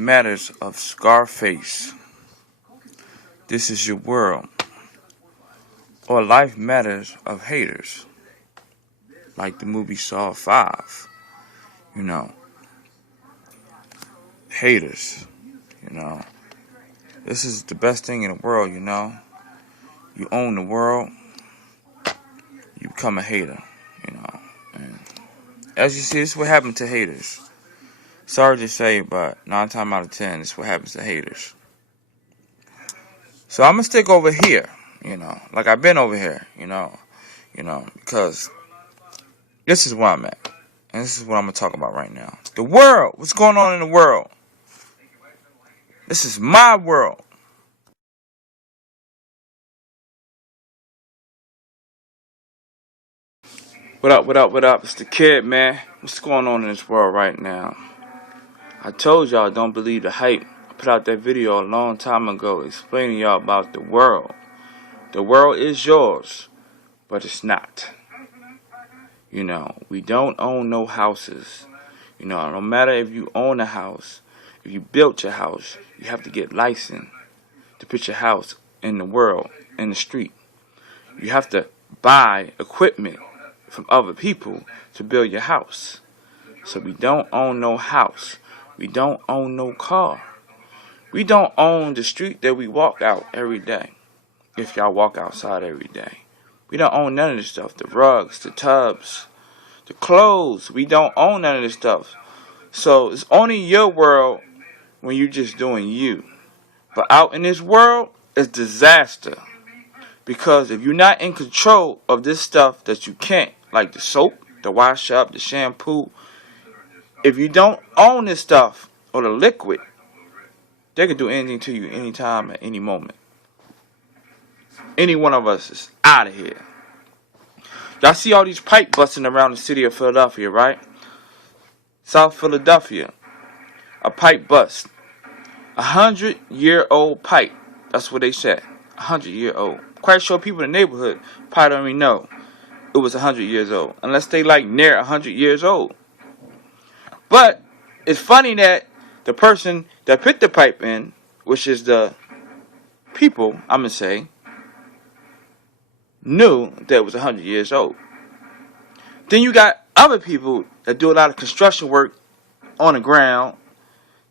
Matters of Scarface. This is your world. Or life matters of haters. Like the movie Saw 5. You know. Haters. You know. This is the best thing in the world, you know. You own the world. You become a hater. You know. And as you see, this is what happened to haters. Sorry to say, but 9 times out of 10, this is what happens to haters. So I'm gonna stick over here, you know, like I've been over here, you know, because this is where I'm at, and this is what I'm gonna talk about right now. The world, what's going on in the world? This is my world. What up, what up, what up? It's the kid, man. What's going on in this world right now? I told y'all don't believe the hype. I put out that video a long time ago explaining y'all about the world. The world is yours, but it's not. You know, we don't own no houses. You know, no matter if you own a house, if you built your house, you have to get licensed to put your house in the world, in the street. You have to buy equipment from other people to build your house. So we don't own no house. We don't own no car. We don't own the street that we walk out every day. If y'all walk outside every day. We don't own none of this stuff. The rugs, the tubs, the clothes. We don't own none of this stuff. So it's only your world when you're just doing you. But out in this world, it's disaster. Because if you're not in control of this stuff that you can't, like the soap, the wash up, the shampoo, if you don't own this stuff or the liquid, they can do anything to you anytime at any moment. Any one of us is out of here. Y'all see all these pipe busting around the city of Philadelphia, right? South Philadelphia. A pipe bust. 100-year-old pipe. That's what they said. 100-year-old. Quite sure people in the neighborhood probably don't even know it was 100 years old. Unless they like near 100 years old. But it's funny that the person that put the pipe in, which is the people, I'm going to say, knew that it was 100 years old. Then you got other people that do a lot of construction work on the ground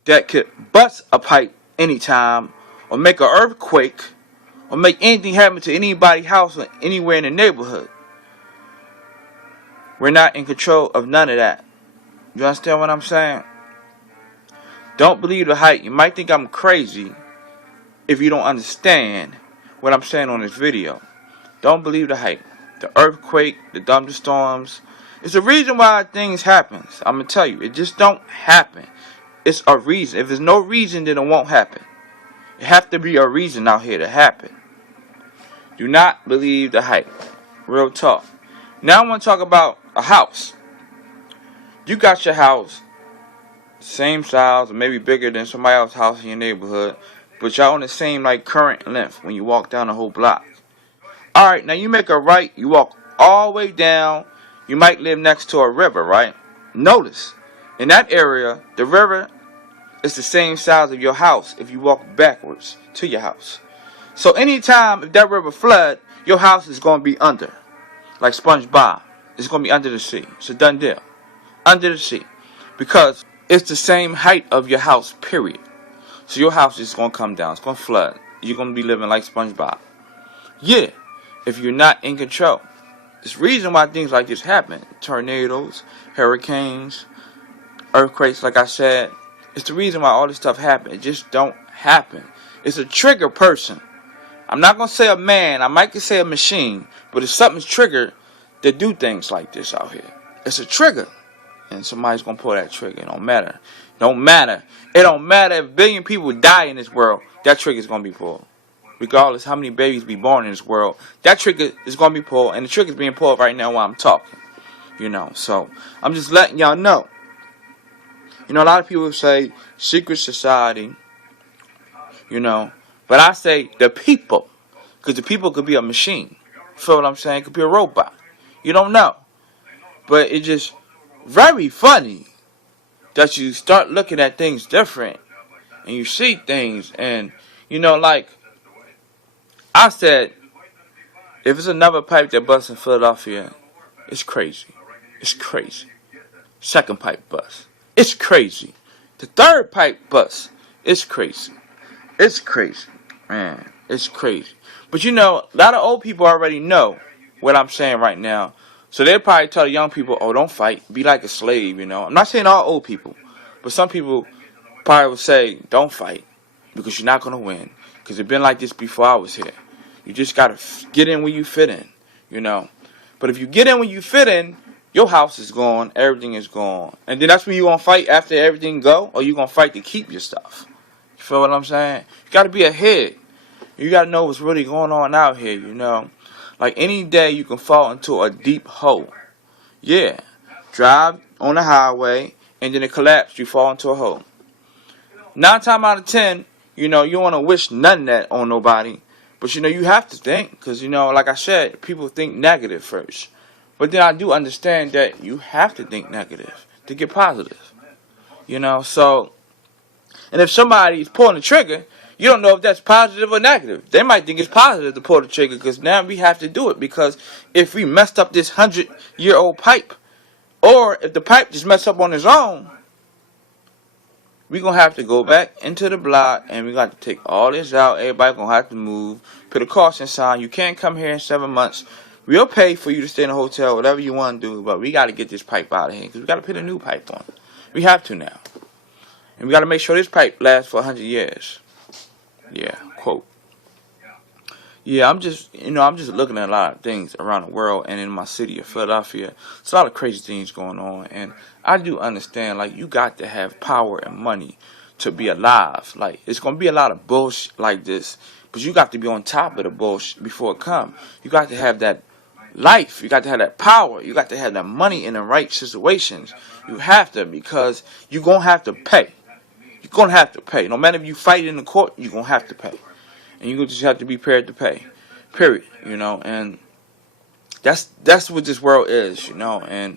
that could bust a pipe anytime or make an earthquake or make anything happen to anybody's house or anywhere in the neighborhood. We're not in control of none of that. You understand what I'm saying? Don't believe the hype. You might think I'm crazy if you don't understand what I'm saying on this video. Don't believe the hype. The earthquake, the thunderstorms. It's a reason why things happen. I'm going to tell you. It just don't happen. It's a reason. If there's no reason, then it won't happen. It have to be a reason out here to happen. Do not believe the hype. Real talk. Now I want to talk about a house. You got your house, same size or maybe bigger than somebody else's house in your neighborhood, but y'all on the same like current length when you walk down the whole block. Alright, now you make a right, you walk all the way down, you might live next to a river, right? Notice, in that area, the river is the same size of your house if you walk backwards to your house. So anytime if that river flood, your house is going to be under. Like SpongeBob. It's going to be under the sea. It's a done deal. Under the sea. Because it's the same height of your house, period. So your house is going to come down. It's going to flood. You're going to be living like SpongeBob. Yeah. If you're not in control. There's reason why things like this happen. Tornadoes, hurricanes, earthquakes, like I said. It's the reason why all this stuff happens. It just don't happen. It's a trigger person. I'm not going to say a man. I might say a machine. But if something's triggered, they do things like this out here. It's a trigger. And somebody's going to pull that trigger. It don't matter. It don't matter. It don't matter if a billion people die in this world. That trigger is going to be pulled. Regardless how many babies be born in this world. That trigger is going to be pulled. And the trigger is being pulled right now while I'm talking. You know. So I'm just letting y'all know. You know, a lot of people say secret society. You know. But I say the people. Because the people could be a machine. Feel what I'm saying? It could be a robot. You don't know. But it's just very funny that you start looking at things different and you see things, and like I said, if it's another pipe that busts in Philadelphia, it's crazy. It's crazy. Second pipe bust. It's crazy. The third pipe bust. It's crazy. It's crazy. Man, it's crazy. But a lot of old people already know what I'm saying right now. So they'll probably tell the young people, oh, don't fight. Be like a slave, I'm not saying all old people. But some people probably will say, don't fight. Because you're not going to win. Because it's been like this before I was here. You just got to get in where you fit in, But if you get in where you fit in, your house is gone. Everything is gone. And then that's when you're going to fight after everything go? Or you going to fight to keep your stuff? You feel what I'm saying? You got to be ahead. You got to know what's really going on out here, Like any day you can fall into a deep hole. Yeah. Drive on the highway and then it collapses. You fall into a hole. 9 times out of 10, you don't want to wish none of that on nobody. But, you have to think. Because, like I said, people think negative first. But then I do understand that you have to think negative to get positive. So, and if somebody's pulling the trigger, you don't know if that's positive or negative. They might think it's positive to pull the trigger because now we have to do it. Because if we messed up this 100-year-old pipe, or if the pipe just messed up on its own, we're going to have to go back into the block and we're going to take all this out. Everybody going to have to move. Put a caution sign. You can't come here in 7 months. We'll pay for you to stay in a hotel, whatever you want to do. But we got to get this pipe out of here because we got to put a new pipe on. We have to now. And we got to make sure this pipe lasts for 100 years. Yeah, quote. Yeah, I'm just looking at a lot of things around the world and in my city of Philadelphia. There's a lot of crazy things going on. And I do understand, like, you got to have power and money to be alive. Like, it's going to be a lot of bullshit like this. But you got to be on top of the bullshit before it comes. You got to have that life. You got to have that power. You got to have that money in the right situations. You have to, because you're going to have to pay. You're going to have to pay. No matter if you fight in the court, you're going to have to pay. And you just have to be prepared to pay. Period. And that's what this world is, and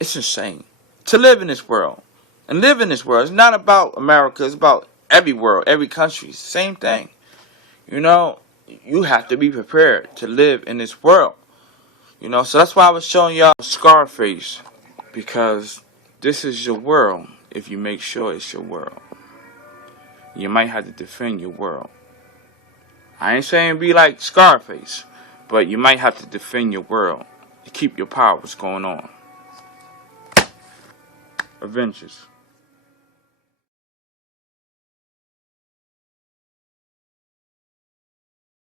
it's insane to live in this world. And live in this world. It's not about America, it's about every world, every country. Same thing. You have to be prepared to live in this world. So that's why I was showing y'all Scarface. Because this is your world if you make sure it's your world. You might have to defend your world. I ain't saying be like Scarface, but you might have to defend your world to keep your power. What's going on? Avengers.